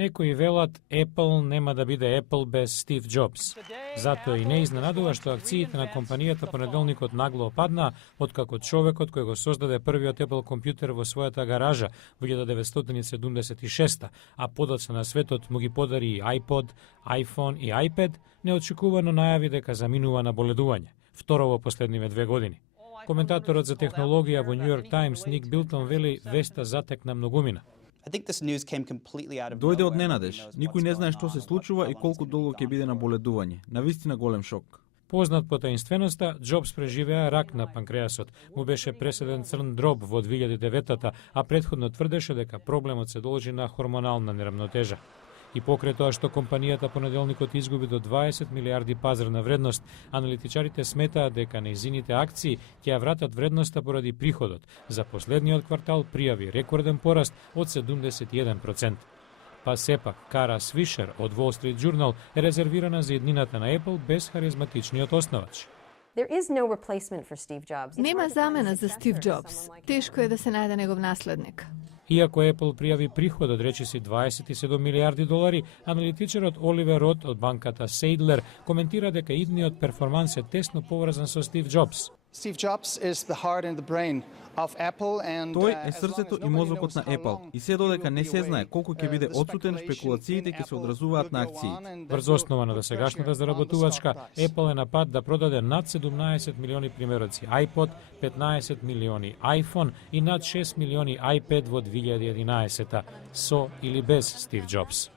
Некои велат Apple нема да биде Apple без Стив Джобс. Затоа и не изненадува што акциите на компанијата понеделникот нагло опаднаа, откако човекот кој го создаде првиот Apple компјутер во својата гаража во 1976, а подоцна на светот му ги подари и iPod, iPhone и iPad, неочекувано најави дека заминува на боледување, второ во последниве 2 години. Коментаторот за технологија во Нью Йорк Таймс Ник Билтон вели веста затекна многумина. Дојде од ненадеж. Никој не знае што се случува и колку долго ќе биде на боледување. Навистина голем шок. Познат по таинственоста, Джобс преживеа рак на панкреасот. Му беше преседен црн дроб во 2009-та, а претходно тврдеше дека проблемот се должи на хормонална неравнотежа. И покрај тоа што компанијата понеделникот изгуби до 20 милиарди пазарна вредност, аналитичарите сметаат дека нејзините акции ќе ја вратат вредноста поради приходот. За последниот квартал пријави рекорден пораст од 71%. Па сепак, Кара Свишер од Wall Street Journal е резервирана за иднината на Apple без харизматичниот основач. Нема замена за Стив Джобс. Тешко е да се најде негов наследник. Иако Apple пријави приход од речиси 27 милиарди долари, аналитичарот Оливер Рот од банката Сейдлер коментира дека идниот перформанс е тесно поврзан со Стив Джобс. Тој е срцето и мозокот на Apple и се додека не се знае колку ќе биде отсутен, шпекулациите ќе се одразуваат на акциите. Врз основа на досегашната заработувачка, Apple е на пат да продаде над 17 милиони примероци iPod, 15 милиони iPhone и над 6 милиони iPad во 2011-та, со или без Стив Джобс.